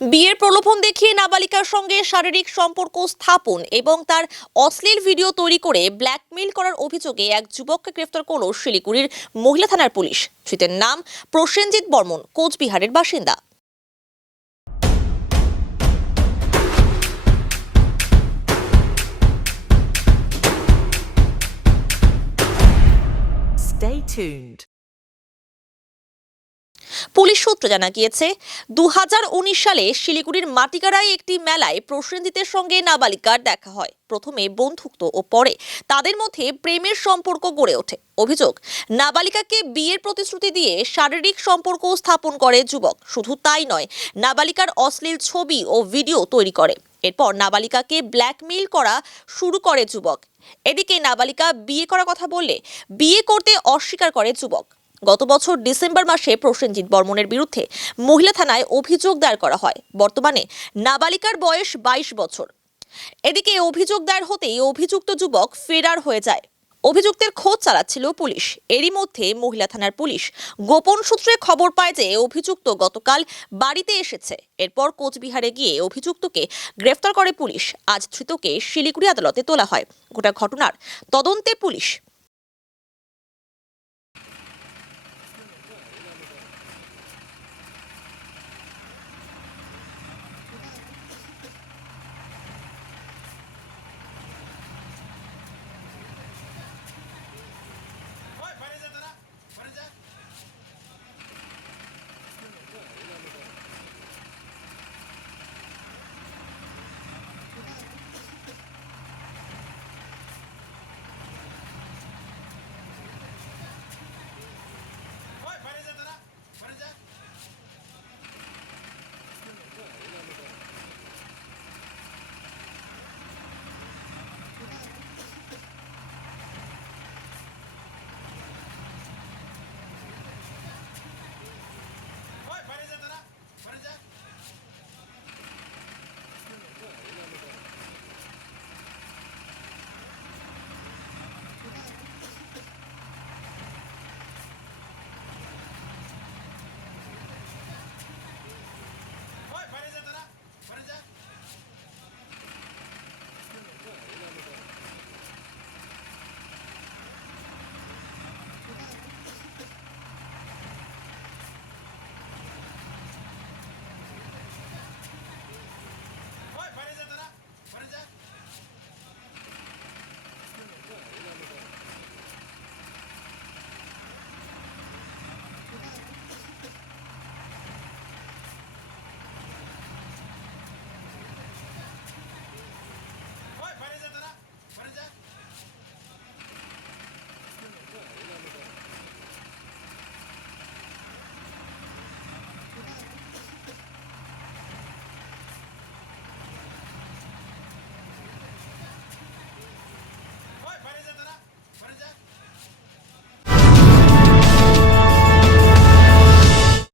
বিয়ের প্রলোভন দেখিয়ে নাবালিকার সঙ্গে শারীরিক সম্পর্ক স্থাপন এবং তার অশ্লীল ভিডিও তৈরি করে ব্ল্যাকমেইল করার অভিযোগে এক যুবককে গ্রেফতার করল শিলিগুড়ির মহিলা থানার পুলিশ। ধৃতের নাম প্রসেনজিৎ বর্মন, কোচবিহারের বাসিন্দা। Stay tuned. পুলিশ সূত্রে জানা গিয়েছে, 2019 সালে শিলিগুড়ির মাটিগাড়ায় একটি মেলায় প্রসেনজিতের সঙ্গে নাবালিকার দেখা হয়। প্রথমে বন্ধুত্ব ও পরে তাদের মধ্যে প্রেমের সম্পর্ক গড়ে ওঠে। অভিযোগ, নাবালিকাকে বিয়ের প্রতিশ্রুতি দিয়ে শারীরিক সম্পর্ক স্থাপন করে যুবক। শুধু তাই নয়, নাবালিকার অশ্লীল ছবি ও ভিডিও তৈরি করে। এরপর নাবালিকাকে ব্ল্যাকমেইল করা শুরু করে যুবক। এদিকে নাবালিকা বিয়ে করার কথা বললে বিয়ে করতে অস্বীকার করে যুবক। গত বছর ডিসেম্বর মাসে প্রসেনজিৎ বর্মনের বিরুদ্ধে মহিলা থানায় অভিযোগ দায়ের করা হয়। বর্তমানে নাবালিকার বয়স 22 বছর। এদিকে অভিযোগ দায়ের হতেই অভিযুক্ত যুবক ফেরার হয়ে যায়। অভিযুক্তের খোঁজ চালাচ্ছিল পুলিশ। এরই মধ্যে মহিলা থানার পুলিশ গোপন সূত্রে খবর পায় যে অভিযুক্ত গতকাল বাড়িতে এসেছে। এরপর কোচবিহারে গিয়ে অভিযুক্তকে গ্রেফতার করে পুলিশ। আজ ধৃতকে শিলিগুড়ি আদালতে তোলা হয়। গোটা ঘটনার তদন্তে পুলিশ।